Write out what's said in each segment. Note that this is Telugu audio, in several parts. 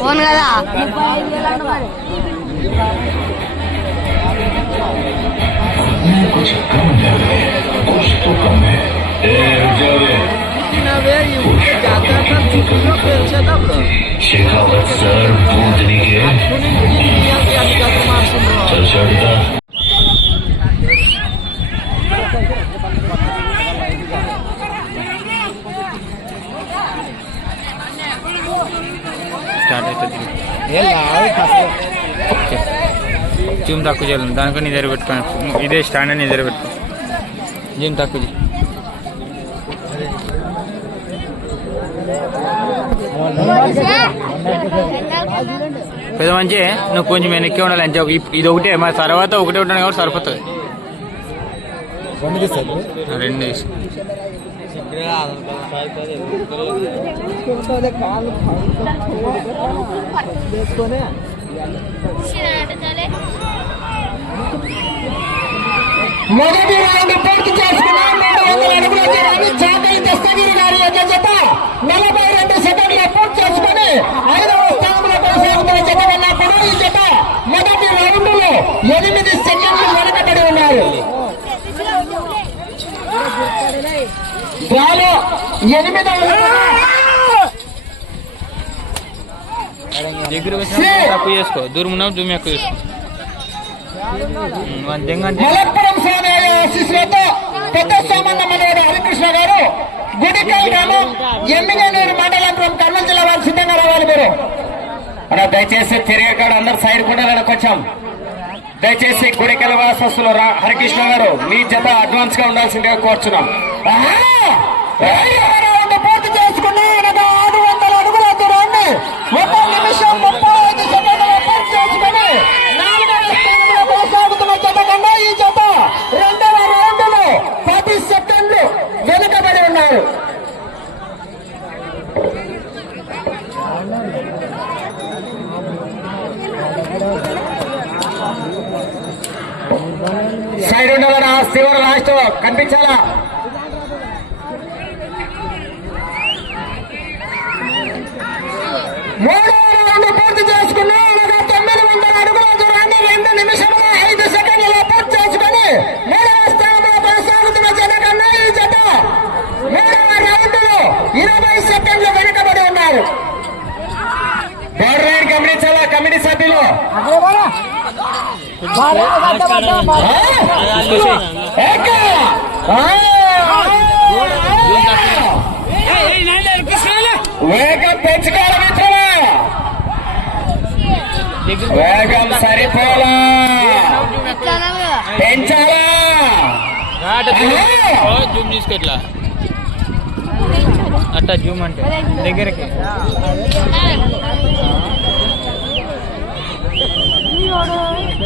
ఫోన్ కదా कुछ कम है कुछ तो कम है शेखावत सर बूंदनी के चल चढ़ता జూమ్ తక్కువ చేయాలి. దానికో నీ దగ్గర పెట్టుకో. ఇదే స్టాండ్ అని నీ దగ్గర పెట్టుకో. జూమ్ తక్కువ చేయి. పెద్ద మంచి నువ్వు కొంచెం వెనక్కి ఉండాలి. అంతే ఇప్- ఇది ఒకటే. మరి తర్వాత ఒకటే ఉంటాను కాబట్టి సరిపోతుంది. రెండు వేసి మొదటి రౌండ్ పూర్తి చేసుకున్న. మూడు వందల అడుగుల చాకలి దస్తగిరి గారి యొక్క జత నలభై రెండు సెకండ్ల పూర్తి చేసుకుని ఐదవ స్థానంలో కొనసాగుతున్న జత ఉన్నప్పుడు ఈ జత మొదటి రౌండ్లో ఎనిమిది సెకండ్లు వెనకబడి ఉన్నారు డ్రాలో ఎనిమిదవ దగ్గర చేసుకో జూమ్ ఎక్కువ చేసుకో మలప్పురం స్వామి ఆశీస్సులతో పెద్ద హరికృష్ణ గారు గుడికల్ గ్రామం ఎమ్మిగనూరు మండలం కర్నూలు జిల్లా వారు సిద్ధంగా రావాలి మీరు దయచేసి తిరిగేకాడ అందరు సైడ్ కూడా వెనకొచ్చాం దయచేసి గుడికల వాసస్తులు రా. హరికృష్ణ గారు మీ జత అడ్వాన్స్గా ఉండాల్సిందిగా కోరుచున్నాం. పూర్తి చేసుకుని ఆరు వందల అడుగుల దూరాన్ని ఒక నిమిషం ముప్పై ఐదు సెకండ్ల పూర్తి చేసుకుని నాలుగవ స్థానంలో కొనసాగుతున్న జత కన్నా ఈ జత రెండవ రౌండ్లో పది సెకండ్లు వెనుకబడి ఉన్నారు. శివరు లాస్ట్ కనిపించాలా? మూడో రౌండ్ పూర్తి చేసుకుని అనగా తొమ్మిది వందల అడుగుల దూరాన్ని రెండు నిమిషముల ఐదు సెకండ్లలో పూర్తి చేసుకుని మూడవ స్థానంలో కొనసాగుతున్న జత కన్నా ఈ జత. మూడవ రౌండ్లో ఇరవై సెకండ్లు వెనుకబడి ఉన్నారు. బోర్లైన్ గమనించాలా కమిటీ సభ్యులు! వేగం పెంచుకోవాలి మిత్రమా. వేగం సరిపోలా. పెంచాలా. జూమ్. తీసుకో ఇట్లా అట్టా జూమ్ అంటే దగ్గరికి అందరు సైడ్ కూడా అందరూ మధ్యలో ఉన్నారు పూర్తి చేసుకున్న దస్తగిరి గారు పన్నెండు వందల అడుగుల దూరాన్ని మూడు నిమిషములలో పూర్తి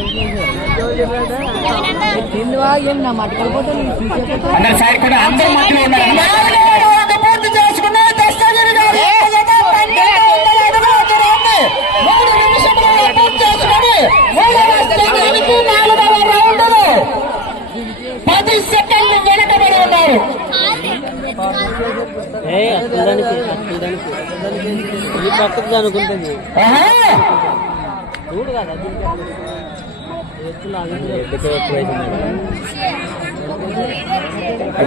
చేసుకుని మూడవ స్థానానికి నాలుగవ రౌండ్లో పది సెకండ్లు వెనకబడి ఉన్నారు ఈ పక్కకు అనుకుంటుంది. ఆహా!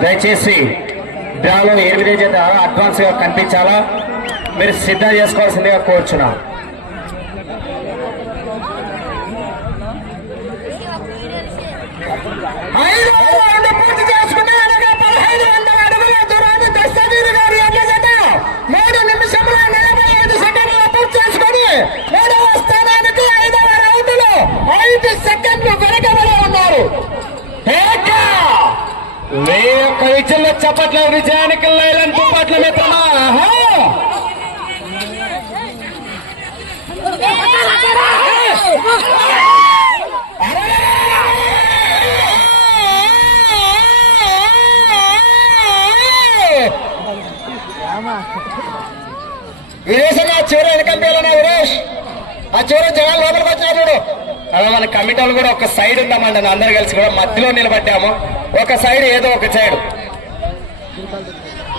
దయచేసి డ్రాలో ఎనిమిది చేత అడ్వాన్స్గా కనిపించాలా? మీరు సిద్ధం చేసుకోవాల్సిందిగా కోరుచున్నాను ఐదు సెకండ్లు వెనకబడి ఉన్నారు. ఏకా! మీ యొక్క విజయంలో చప్పట్ల విజయానికి లైలన్ దుప్పట్ల మిత్రమా? విదేశంగా ఆ చీర చివరి వెనకంపేయాలన్నా విరేష్? ఆ చీర జనాలు లోపలికి వచ్చినా చూడు. అలా మన కమిటీలు కూడా ఒక సైడ్ ఉందామండి అందరు కలిసి కూడా మధ్యలో నిలబడ్డాము. ఒక సైడ్ ఏదో ఒక సైడ్.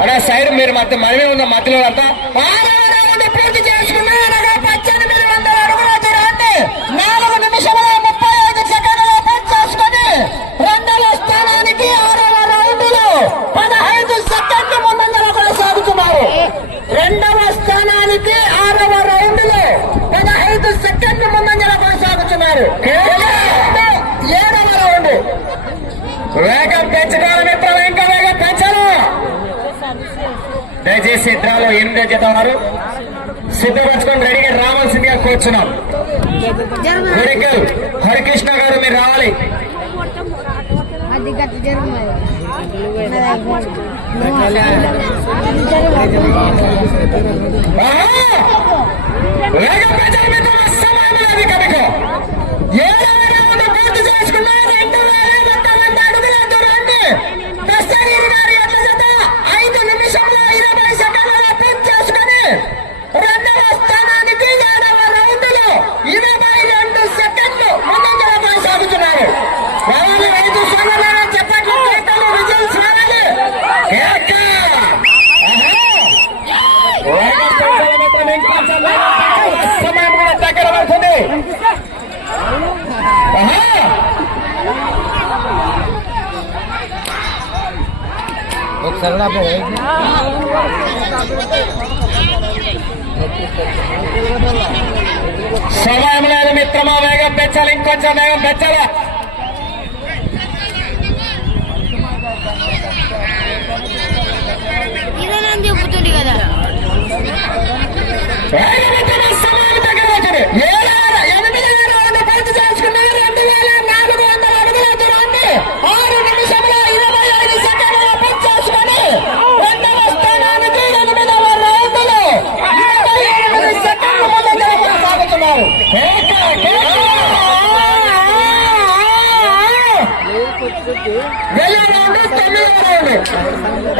అదే సైడ్ మీరు మధ్య మనమే ఉన్న మధ్యలో అంతా. వేగం పెంచడానికి మిత్రులు ఇంకా వేగం పెంచాలి దయచేసి ఇద్దరాలు ఎనిమిదో జత వారు సిద్ధపరచుకొని రెడీగా రావాల్సిందిగా కూర్చున్నాం. హరికల్ హరికృష్ణ గారు మీరు రావాలి. వేగం పెంచాలి మిత్రులు సమయం లేదు కనుక ఒకసారి సమయం లేదు మిత్రమా వేగం పెంచాలి ఇంకొంచెం వేగం పెంచాలా? ఇదేనా చెబుతుంది కదా.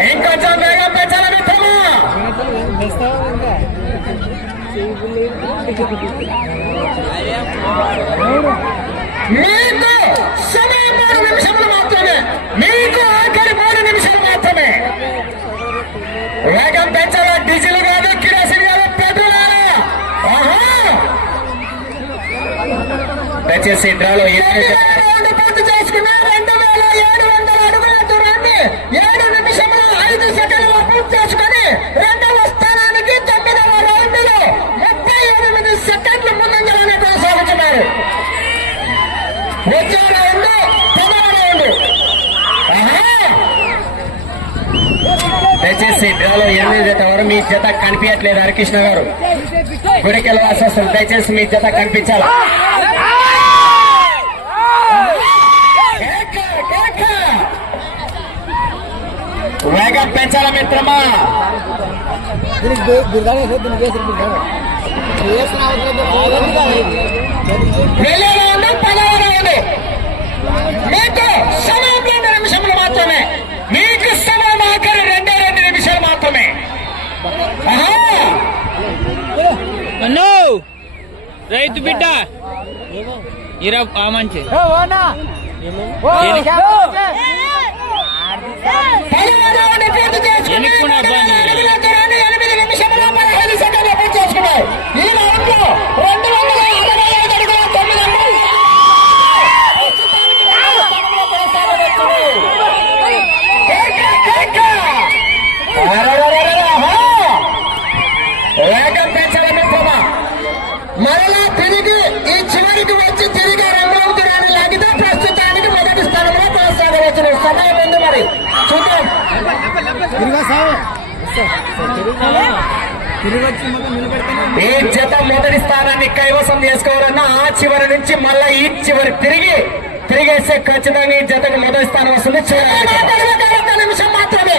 ఇంకొంచెం వేగం పెంచాలి మిత్రమా మీకు సమయం మూడు నిమిషములు మాత్రమే మీకు ఆఖరి మూడు నిమిషాలు మాత్రమే వేగం పెంచాలా డీజిల్ కాదు కిరోసిన్ కాదు పెట్రోల్ కాదు. ఆహా! దయచేసి డ్రాలో పూర్తి వచ్చే రౌండ్ పదవ రౌండ్ ఆహా! దయచేసి డ్రాలో ఎనిమిది జత వారు మీ జత కనిపించట్లేదు హరికృష్ణ గారు గుడికెళ్ళ వాసస్తులు దయచేసి మీ జత కనిపించాలి. వేగం పెంచాల మిత్రమా దీనికి మీకు సమయం రెండు నిమిషములు మాత్రమే. మీకు సమయం ఆఖరి రెండే రెండు నిమిషాలు మాత్రమే. రైతు బిడ్డ! ఇరా ఆ మంచి. పదవ రౌండ్ పూర్తి చేసుకుని ఎన్నుకున్న అబ్బాయిని. ఎనిమిది దూరాన్ని ఎనిమిది నిమిషముల పదహైదు సెకండ్లు పూర్తి చేసుకున్నారు ఈ రౌండ్లో రెండు వందల అరవై ఐదు అడుగుల తొమ్మిది అంగుళాలు. ప్రస్తుతానికి రెండవ స్థానంలో కొనసాగబోతుంది. కేక, కేక. అరెరెరెరెరె, ఆహా! వేగం పెంచడం మిత్రమా మరలా తిరిగి ఈ చివరికి వచ్చి తిరిగి రంగుల దూరాన్ని లాగితే ప్రస్తుతానికి మొదటి స్థానంలో కొనసాగవచ్చు సమయం ఉంది మరి చూద్దాం ఈ జత మొదటి స్థానాన్ని కైవసం చేసుకోవాలన్నా ఆ చివరి నుంచి మళ్ళా ఈ చివరి తిరిగి తిరిగేస్తే ఖచ్చితంగా ఈ జతకు మొదటి స్థానం వస్తుంది. ఒక్క నిమిషం మాత్రమే.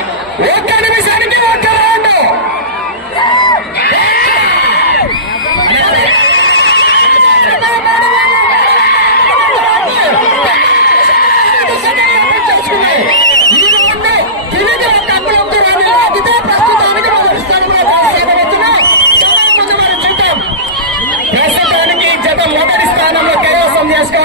ఒక్క నిమిషానికి ఒక్క రౌండ్ ఈ రౌండ్ తిరిగి ఒక అంగుళం దూరాన్ని లాగితే ప్రస్తుతానికి మొదటి స్థానంలో కొనసాగవచ్చును. సమయం ఉంది మరి చూద్దాం. ప్రస్తుతానికి ఈ జత మొదటి స్థానంలో కైవసం చేసుకుంది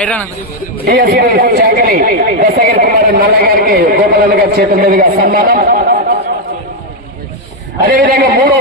రైట్ రానా డిఎస్పీ చాకలి దశగిరి కుమార్ నల్ల గారికి గోపాలన్న గారి చేతుల మీదుగా సన్మానం అదేవిధంగా మూడో